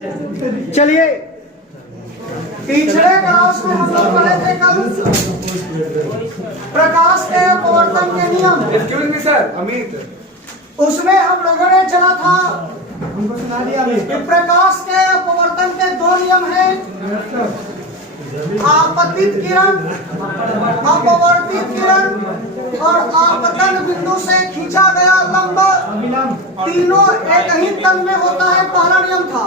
चलिए पिछले क्लास में हम लोग पढ़े थे कल प्रकाश के अपवर्तन के नियम। Excuse me sir, Amit. उसमें हम लोगों ने चला था, हमको सुना दिया कि प्रकाश के अपवर्तन के दो नियम हैं, आपतित किरण, अपवर्तित किरण और आपतन बिंदु से खींचा गया लंब। तीनों एक ही तल में होता है, पहला नियम था।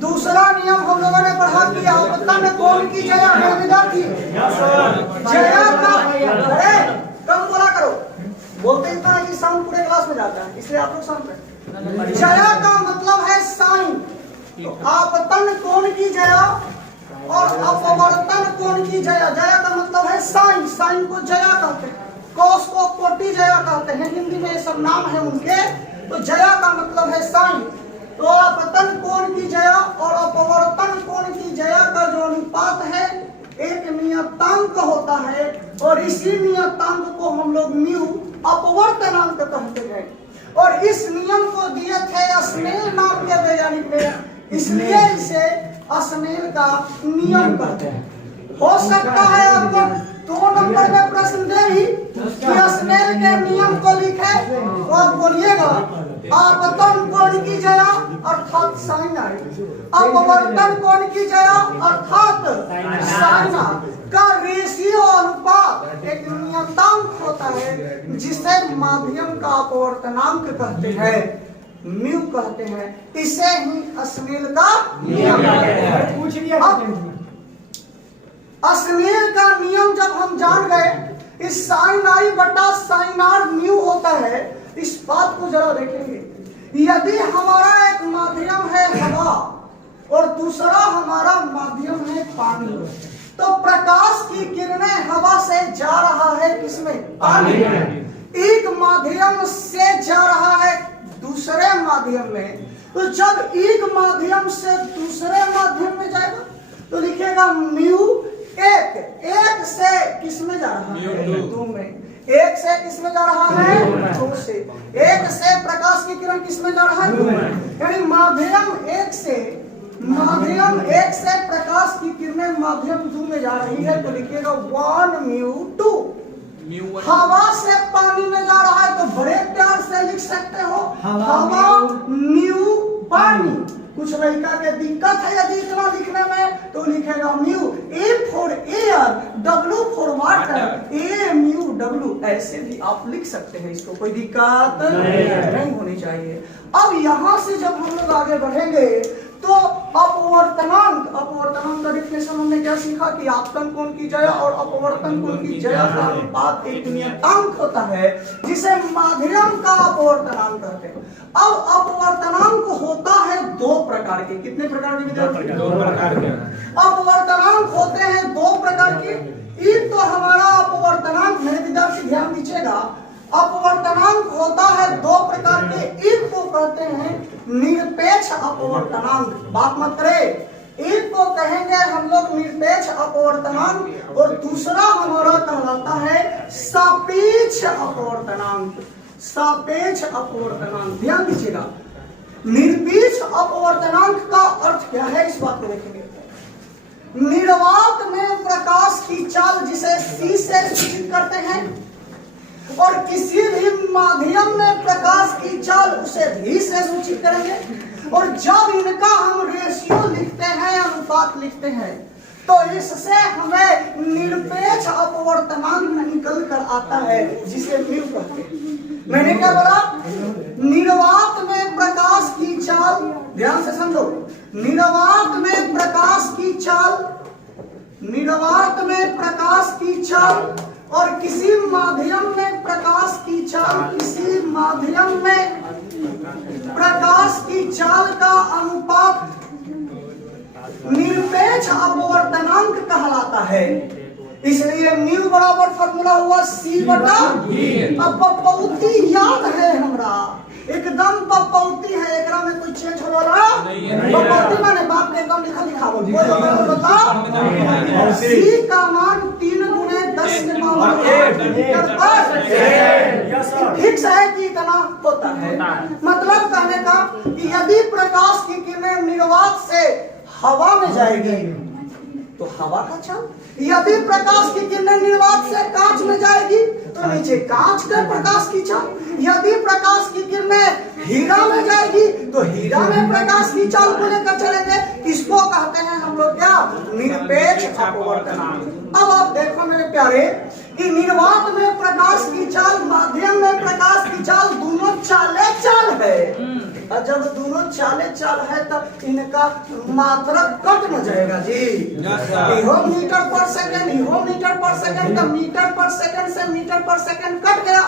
दूसरा नियम हम लोगों ने पढ़ा कि आपतन कोण की जया विद्यार्थी जया का, अरे कम बोला करो, बोलते इतना है कि साउंड पूरे क्लास में जाता है, इसलिए आप लोग शांत रहे। जया का मतलब है साइन, तो आपतन कोण की जया और अपवर्तन कोण की जया। जया का मतलब है साइन, साइन को जया कहते हैं, कॉस को कोटि जया कहते हैं, हिंदी में ये सब नाम है उनके। तो जया का मतलब है साइन। तो आपतन कोण की जया और अपवर्तन कोण की जया का जो अनुपात है एक नियतांक होता है, और इसी नियतांक को हम लोग म्यू अपवर्तनांक कहते हैं। और इस नियम को दिए थे स्नेल नाम के वैज्ञानिक ने, इसलिए इसे स्नेल का नियम कहते हैं। हो सकता है आपको 2 नंबर में प्रश्न दे ही कि स्नेल के नियम को लिखे, तो आप बोलिएगा आपतन कोण की जया अर्थात साइन आई, अपवर्तन कोण की जया अर्थात साइन का रेशियो अनुपात एक नियतांक होता है, जिसे माध्यम का अपवर्तनांक कहते हैं, म्यू कहते हैं। इसे ही स्नेल का नियम कहते हैं। पूछ लिया स्नेल का नियम जब हम जान गए, इस साइन आई बटा साइन आर म्यू होता है। इस बात को जरा देखेंगे, यदि हमारा एक माध्यम है हवा और दूसरा हमारा माध्यम है पानी, तो प्रकाश की किरणें हवा से जा रहा है किसमें? पानी में। एक माध्यम से जा रहा है दूसरे माध्यम में, तो जब एक माध्यम से दूसरे माध्यम में जाएगा तो लिखेगा म्यू एक से किसमें जा रहा है? 2 में। एक से किसमें जा रहा है? 2 से। एक से प्रकाश की किरण किसमें जा रहा है? 2 में। यानी माध्यम एक से प्रकाश की किरणें माध्यम 2 में जा रही है, तो लिखिएगा 1 म्यू 2। हवा से पानी में जा रहा है, तो बड़े प्यार से लिख सकते हो हवा म्यू पानी। कुछ लड़का के दिक्कत है यदि इतना लिखने में, तो लिखेगा mu. A for air, W for water, A mu W, ऐसे भी आप लिख सकते हैं, इसको कोई दिक्कत नहीं होनी चाहिए। अब यहाँ से जब हम लोग आगे बढ़ेंगे तो अपवर्तनांक का डेफिनेशन हमने क्या सीखा कि आपतन कोण की जया और अपवर्तन कोण की जया का अनुपात एक नियतांक होता है, जिसे माध्यम का अपवर्तनांक कहते हैं। अब अपवर्तनांक होता है 2 प्रकार के। कितने प्रकार के? 2 प्रकार के अपवर्तनांक होते हैं। 2 प्रकार के। एक तो हमारा अपवर्तनांक, मेरे विद्यार्थी ध्यान दीजिएगा, अपवर्तनांक होता है 2 प्रकार के। एक को कहते हैं निरपेक्ष अपवर्तनांक, बात मत करे, एक को कहेंगे हम लोग निरपेक्ष अपवर्तनांक, और दूसरा हमारा कहलाता है सापेक्ष अपवर्तनांक। सापेक्ष अपवर्तनांक, ध्यान दीजिएगा, निरपेक्ष अपवर्तनांक का अर्थ क्या है, इस बात को देखेंगे। निर्वात में प्रकाश की चाल जिसे C से सूचित करते हैं, और किसी भी माध्यम में प्रकाश की चाल उसे भी से सूचित करेंगे, और जब इनका हम रेशियो लिखते हैं, अनुपात लिखते हैं, तो इससे हमें निरपेक्ष अपवर्तनांक निकल कर आता है, जिसे म्यू कहते हैं। मैंने क्या बोला? निर्वात में प्रकाश की चाल, ध्यान से समझो, निर्वात में प्रकाश की चाल, निर्वात में प्रकाश की चाल और किसी माध्यम में प्रकाश की चाल, किसी माध्यम में प्रकाश की चाल का अनुपात निरपेक्ष अपवर्तनांक कहलाता है। इसलिए म्यू बराबर फॉर्मूला हुआ C बटा V। अब पपौती याद है हमरा, एकदम पपौती है, एकरा में कोई चेंज हो रहा नहीं। पपौती माने बाप ने एकदम लिखा बोल, कोई बताओ। C का मान 3 × 10 के पावर फिक्स है कि इतना होता है। मतलब कहने का कि यदि प्रकाश की किरणें निर्वात से हवा में जाएगी तो हवा का चाल, यदि प्रकाश की किरणें निर्वात से कांच में जाएगी तो नीचे कांच का प्रकाश की चाल, यदि प्रकाश की किरणें हीरा में जाएगी तो हीरा में प्रकाश की चाल को लेकर चलेंगे। इसको कहते हैं हम लोग क्या, निरपेक्ष अपवर्तनांक। अब आप देखो मेरे प्यारे कि निर्वात में प्रकाश की चाल, माध्यम में प्रकाश की चाल, दोनों चाले चाल है। और जब दोनों चाले चाल है तब इनका मात्रक कट न जाएगा जी। इहो मीटर पर सेकंड, इहो मीटर पर सेकंड, तो मीटर पर सेकंड से मीटर पर सेकंड कट गया।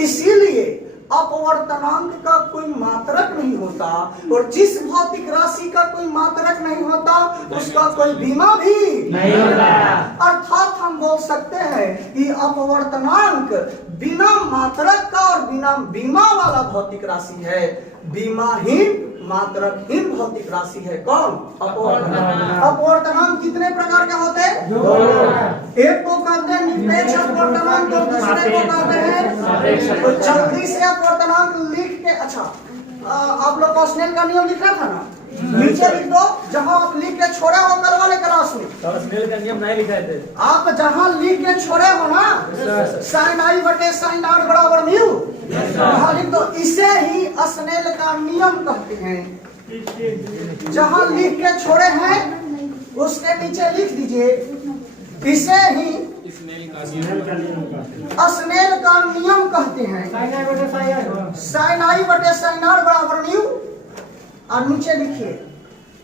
इसीलिए अपवर्तनांक का कोई मात्रक नहीं होता, और जिस भौतिक राशि का कोई मात्रक नहीं होता उसका कोई बीमा भी नहीं होता। अर्थात हम बोल सकते हैं कि अपवर्तनांक बिना मात्रक का और बिना बीमा वाला भौतिक राशि है। बीमाहीन मात्रकहीन भौतिक राशि है कौन, अपवर्तनांक। अपवर्तनांक कितने प्रकार के होते हैं, दो। एक को कहते हैं निरपेक्ष अपवर्तनांक और दूसरे को कहते हैं, तो जल्दी से अपवर्तनांक लिख के, अच्छा आप लोग को स्नेल का नियम लिखना था ना, नीचे लिख दो जहां आप लिख के छोड़े हो कल वाले क्लास में। स्नेल का नियम नहीं लिखाए थे आप, जहां लिख के छोड़े हो ना, साइन आई बटे साइन आर बराबर म्यू, वहां लिख दो। इसे ही स्नेल का नियम कहते हैं। जहां लिख के छोड़े हैं उसके नीचे लिख दीजिए, इसे ही स्नेल का नियम कहते हैं। साइन आई बटे साइन आर बराबर म्यू, और नीचे लिखिए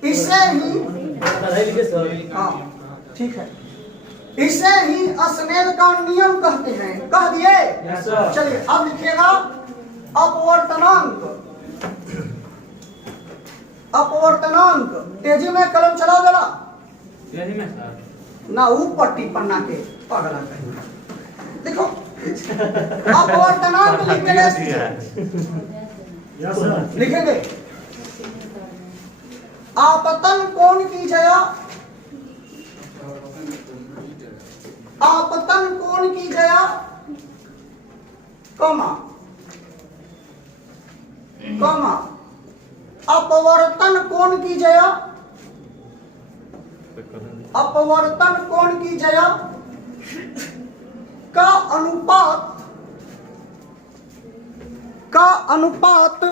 इसे ही, हाँ ठीक है, इसे ही स्नेल का नियम कहते हैं। कह दिए, चलिए अब लिखिएगा अपवर्तनांक। अपवर्तनांक तेजी में कलम चलाओ जरा, ना ऊपर टिप्पणा के पगला कहीं। देखो अपवर्तनांक लिखेंगे आपतन कोण की जया, आपतन कोण की जया, कमा कमा अपवर्तन कोण की जया, अपवर्तन कोण की जया का अनुपात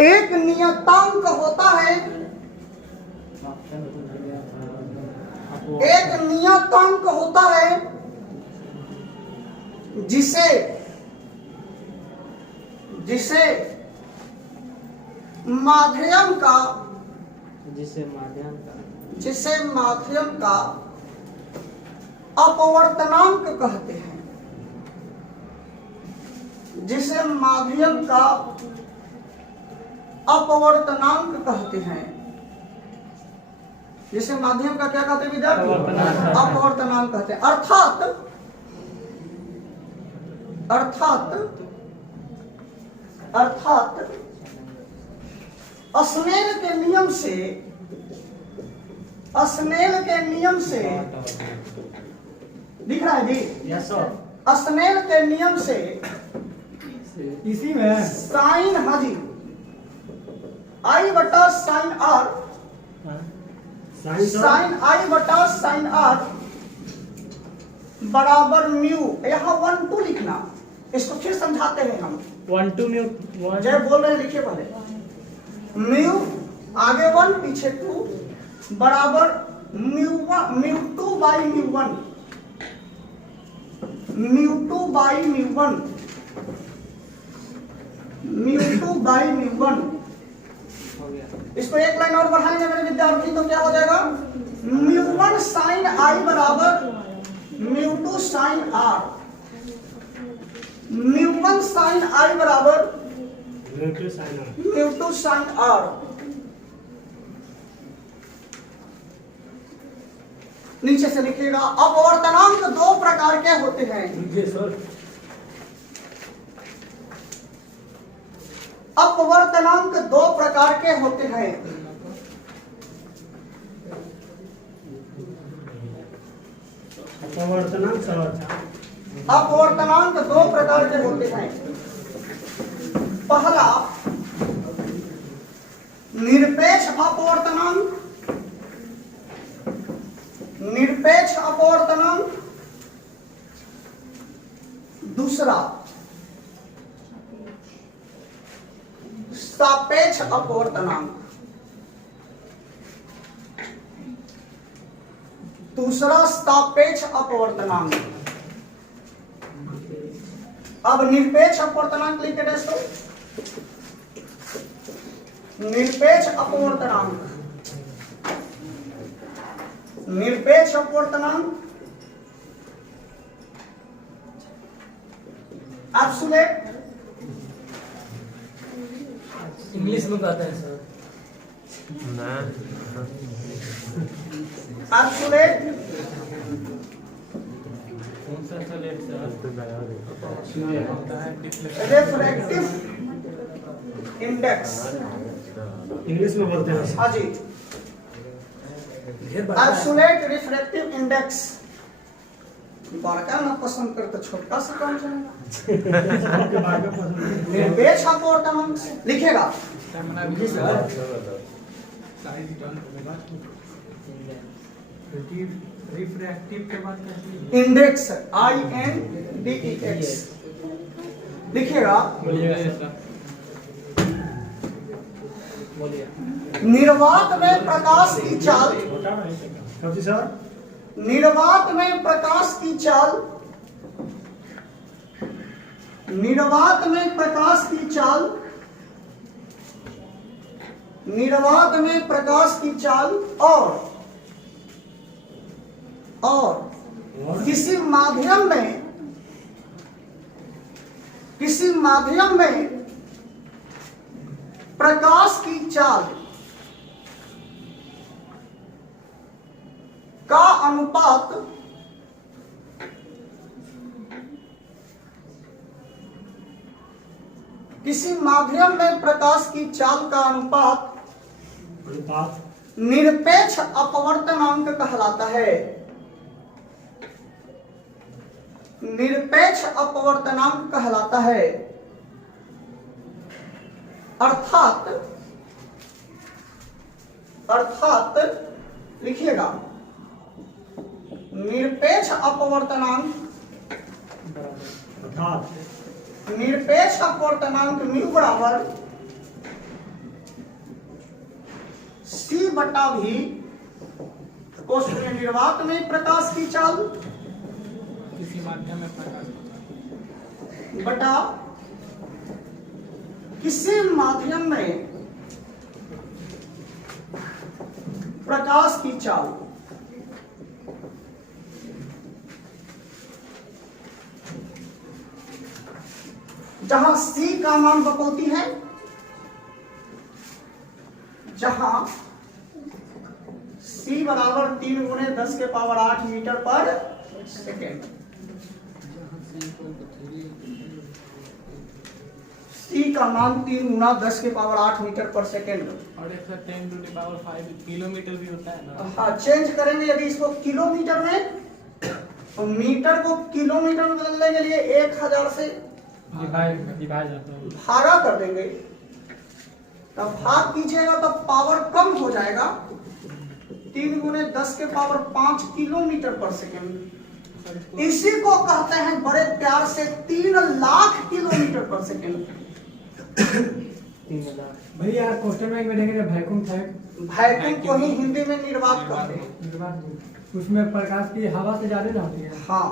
एक नियतांक होता है, एक नियतांक होता है जिसे माध्यम का अपवर्तनांक कहते हैं, जिसे माध्यम का अपवर्तनांक कहते हैं। जिसे माध्यम का क्या कहते हैं विद्यार्थी, अपवर्तनांक कहते हैं। अर्थात स्नेल के नियम से दिख रहा है जी, स्नेल के नियम से इसी में साइन, हाँ जी, आई बटा साइन आर, साइन आई बटा साइन आर बराबर म्यू। यहाँ 1 2 लिखना, इसको फिर समझाते हैं हम। 1 2 म्यू, जय बोल रहे हैं, लिखिए पहले। म्यू आगे 1 पीछे 2 बराबर mu 2 by mu 1, mu 2 by mu 1, mu 2 by mu 1। इसको एक लाइन और बढ़ाएंगे मेरे विद्यार्थी तो क्या हो जाएगा, म्यू 1 साइन आई बराबर mu 2 sine r, mu 1 sine i बराबर म्यू 2 साइन आर। नीचे से लिखिएगा अपवर्तनांक 2 प्रकार के होते हैं। अपवर्तनांक 2 प्रकार के होते हैं। अपवर्तनांक सर। अपवर्तनांक दो प्रकार के होते हैं। पहला निरपेक्ष अपवर्तनांक, निरपेक्ष अपवर्तनांक। दूसरा सापेक्ष अपवर्तनांक। दूसरा सापेक्ष अपवर्तनांक। अब निरपेक्ष अपवर्तनांक लिख के दोस्तों, निरपेक्ष अपवर्तनांक, निरपेक्ष अपवर्तनांक एब्सोल्यूट, इंग्लिश में कहते हैं sir. Absolute refractive index, English में बोलते हैं। हाँ जी, एब्सोल्यूट रिफ्रैक्टिव इंडेक्स। बड़का ना पसंद कर तो छोटा सा कौन चलेगा। निरपेक्ष अपवर्तनांक लिखेगा रिफ्रैक्टिव के बाद इंडेक्स, INDEX लिखिएगा। निर्वात में प्रकाश की चाल, सर निर्वात में प्रकाश की चाल, निर्वात में प्रकाश की चाल, निर्वात में प्रकाश की चाल और किसी माध्यम में, किसी माध्यम में प्रकाश की चाल का अनुपात किसी माध्यम में प्रकाश की चाल का अनुपात निरपेक्ष अपवर्तनांक कहलाता है। निरपेक्ष अपवर्तनांक कहलाता है। अर्थात लिखिएगा निरपेक्ष अपवर्तनांक, निरपेक्ष अपवर्तनांक म्यू बराबर C बटा भी कोष्ठक में निर्वात में प्रकाश की चाल किसी माध्यम में प्रकाश बटा किसी माध्यम में प्रकाश की चाल। जहां C का मान बकौती है, जहां C बराबर 3 गुणे 10 के पावर 8 मीटर पर सेकेंड। C का मान 3 गुना 10 के पावर 8 मीटर पर सेकेंड। और एक 10 टू द पावर 5 किलोमीटर भी होता है ना। हाँ, चेंज करेंगे यदि इसको किलोमीटर में, तो मीटर को किलोमीटर में बदलने के लिए 1000 से डिवाइड जाता है। भागा कर देंगे, तब भाग कीजिएगा तो पावर कम हो जाएगा। 3 गुने 10 के पावर 5 किलोमीटर पर सेकेंड। इसी को कहते हैं बड़े प्यार से 3 लाख किलोमीटर पर सेकेंड। भैया क्वेश्चन में देखेंगे वैक्यूम था, वैक्यूम को ही हिंदी में निर्वात कहते हैं। उसमें प्रकाश की हवा से ज्यादा जाती है। हाँ,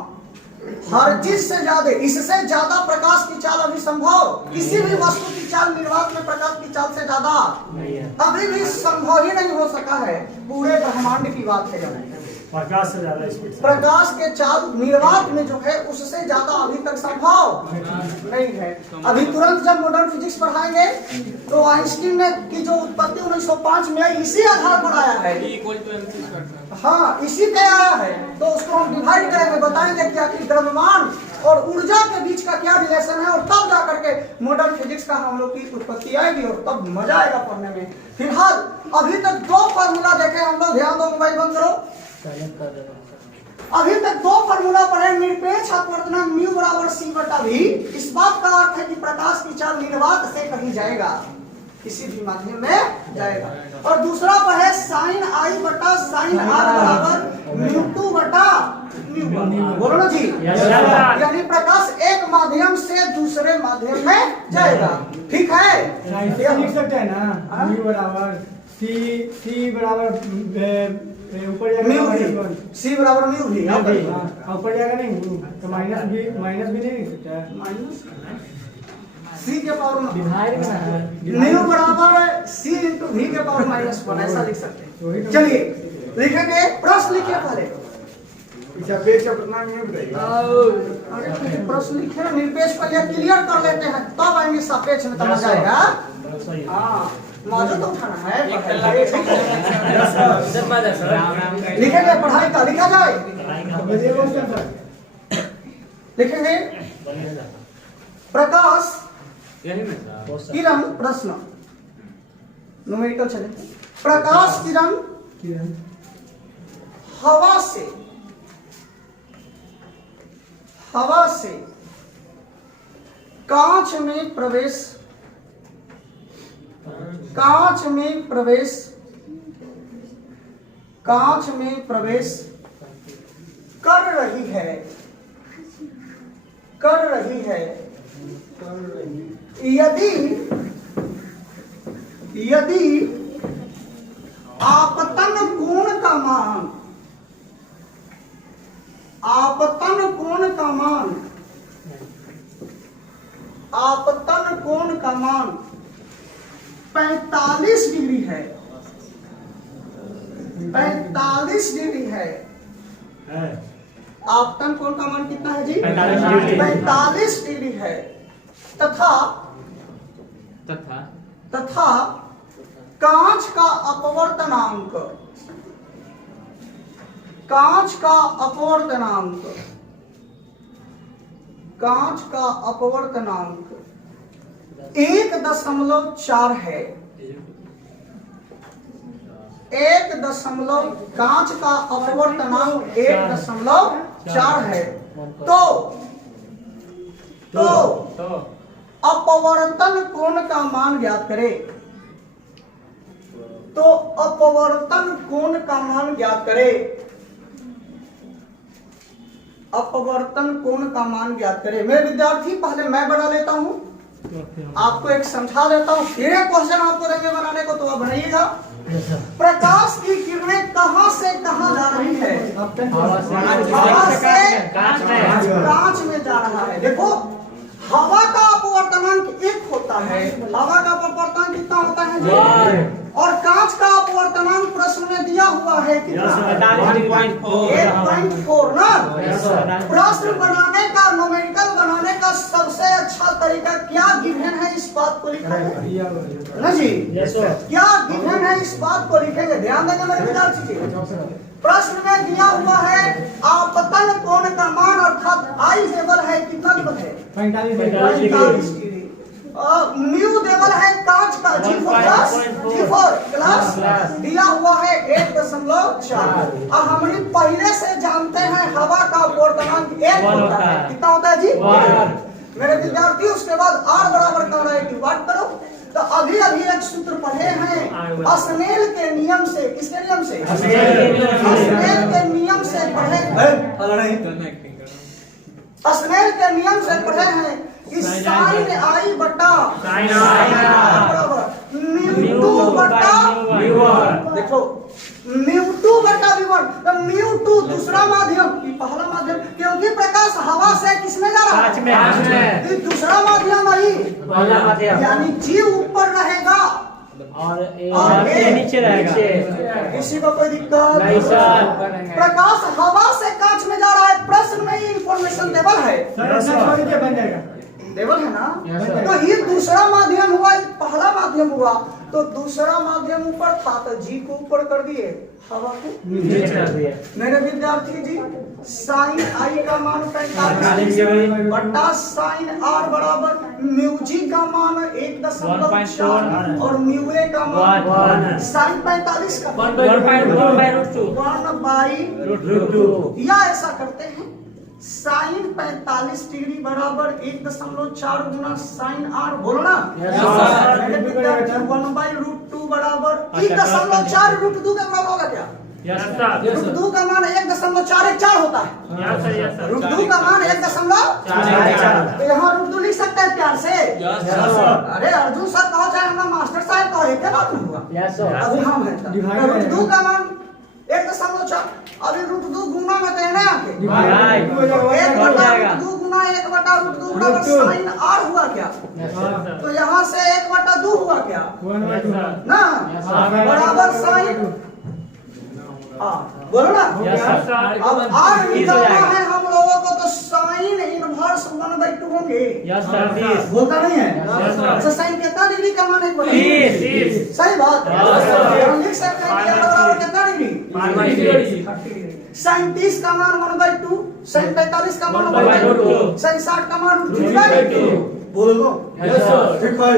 हर चीज से ज्यादा, इससे ज्यादा प्रकाश की चाल अभी संभव, किसी भी वस्तु की चाल निर्वात में प्रकाश की चाल से ज्यादा अभी भी संभव ही नहीं हो सका है। पूरे ब्रह्मांड की बात है। प्रकाश से ज्यादा स्पीड, प्रकाश के चाल निर्वात में जो है उससे ज्यादा अभी तक संभव नहीं है। अभी तुरंत जब मॉडर्न फिजिक्स पढ़ाएंगे तो आइंस्टीन ने की जो उत्पत्ति 1905 में आई, इसी आधार पर आया है। हाँ, इसी पे आया है। तो उसको हम डिवाइड करेंगे, बताएंगे क्या कि द्रव्यमान और ऊर्जा के बीच का क्या रिलेशन है, और तब जा करके मॉडर्न फिजिक्स का हम लोग की उत्पत्ति आएगी और तब मजा आएगा पढ़ने में। फिलहाल अभी तक 2 फार्मूला देखे हम लोग, ध्यान दो, मोबाइल बंद करो। अभी तक दो फॉर्मूला पढ़े, निरपेक्ष अपवर्तनांक म्यू बराबर सी बटा वी। इस बात का अर्थ है कि प्रकाश की चाल निर्वात से कहीं जाएगा, किसी भी माध्यम में जाएगा। और दूसरा पढ़े साइन आई बटा साइन आर बराबर म्यू टू बटा म्यू वन। बोलो ना जी, यानी प्रकाश एक माध्यम से दूसरे माध्यम में जाएगा। ठीक है, ऐसे लिख सकते हैं ना, म्यू बराबर सी बराबर ऊपर जाकर म्यू भी, सी बराबर म्यू भी, ऊपर जाकर नहीं तो माइनस भी नहीं लिख सकता है। माइनस सी के पावर विभाजन म्यू बराबर सी इंटू वी के पावर माइनस वन, ऐसा लिख सकते हैं। चलिए लिखेंगे, प्रश्न लिखिए पहले। सापेक्ष अपवर्तनांक नहीं बताइएगा। अरे प्रश्न लिखे, निरपेक्ष पहले क्लियर कर लेते हैं, तब आएंगे सापेक्ष में, समझ आएगा। हाँ, मौजूद तो उठाना है, लिखेंगे, पढ़ाई का लिखा जाए, लिखेंगे प्रकाश किरण, प्रश्न न्यूमेरिकल चले। प्रकाश किरण हवा से कांच में प्रवेश कर रही है यदि आपतन कोण का मान 45 डिग्री है, 45 डिग्री है। आपतन कोण का मान कितना है जी? 45 डिग्री है। तथा कांच का अपवर्तनांक 1.4 है। कांच का अपवर्तनांक 1.4 है। तो अपवर्तन कोण का मान ज्ञात करें। अपवर्तन कोण का मान ज्ञात करें। मेरे विद्यार्थी, पहले मैं बना लेता हूं, आपको एक समझा देता हूं, फिर एक क्वेश्चन आपको देंगे बनाने को, तो आप बनाइएगा। प्रकाश की किरणें कहां से कहां जा रही है? हवा से कांच में जा रहा है। देखो, हवा का अपवर्तनांक 1 होता है। हवा का अपवर्तनांक कितना होता है जी? और कांच का अपवर्तनांक प्रश्न में दिया हुआ है कितना? 1.4 ना। प्रश्न बनाने का, न्यूमेरिकल बनाने का सबसे अच्छा तरीका क्या गिवन है, इस बात को लिखेंगे ना जी। क्या गिवन है, इस बात को लिखेंगे। ध्यान देंगे मेरे विद्यार्थी जी। प्रश्न में दिया हुआ है आपतन कोण का मान, अर्थात आई लेवल है, कितना लेवल है? 45 डिग्री। म्यू लेवल है कांच का, G4 क्लास दिया हुआ है 1.4। और हमने पहले से जानते हैं हवा का अपवर्तनांक 1 होता है। कितना होता है जी? मेरे विद्यार्थी, उसके बाद R बराबर का रहा है कि वाट करो। तो अभी एक सूत्र पढ़े हैं अस्नेल के नियम से। किसके नियम से? अस्नेल के नियम से पढ़े। अस्नेल के नियम से पढ़े हैं कि साइन आई बटा म्यू टू बटा v1। देखो, म्यू टू बटा v1, तो म्यू टू दूसरा माध्यम, पहला माध्यम, क्योंकि प्रकाश हवा से किसमें जा रहा है? दूसरा माध्यम वही, यानी जी ऊपर रहेगा और ए नीचे रहेगा। किसी को कोई दिक्कत नहीं सर। प्रकाश हवा से कांच में जा रहा है, प्रश्न में ही इंफॉर्मेशन देवल है, देवल है ना। तो ये दूसरा माध्यम हुआ, पहला माध्यम हुआ। तो दूसरा माध्यम ऊपर था तो जी को ऊपर कर दिए, हवा को नीचे कर दिया। मेरे विद्यार्थी जी, साइन आई का मान 45 बटा साइन आर बराबर म्यू जी का मान 1.4 और म्यू ए का मान साइन 45 का 1/√2 या ऐसा करते हैं साइन 45 डिग्री बराबर 1.4 गुना साइन आर, बोलना मेरे विद्यार्थी 1/√2 बराबर 1.4 √2 का बराबर होगा क्या? √2 का मान 1.414 होता है। √2 का मान 1.414, तो यहाँ √2 लिख सकते हैं प्यार से। अरे अर्जुन सर कहो चाहे हमारा मास्टर साहब कहो, क्या बात हुआ? अभी हम है √2 का मान 1.4, अभी √2 गुना में तो है ना आके 1/√2 गुना 1/√2 बराबर साइन आर हुआ क्या? तो यहाँ से 1/2 हुआ क्या ना, बराबर साइन, बोलो ना। अब आर निकालना है हम लोगों को, तो साइन इनवर्स 1/2 होंगे, बोलता नहीं है। अच्छा साइन कितना डिग्री का मान है? 30। सही बात, हम लिख सकते हैं कि बराबर कितना डिग्री? साइन 30 का मान 1/2, साइन 45 का मान 1/2, साइन 60 का मान √2। बोलो ठीक है।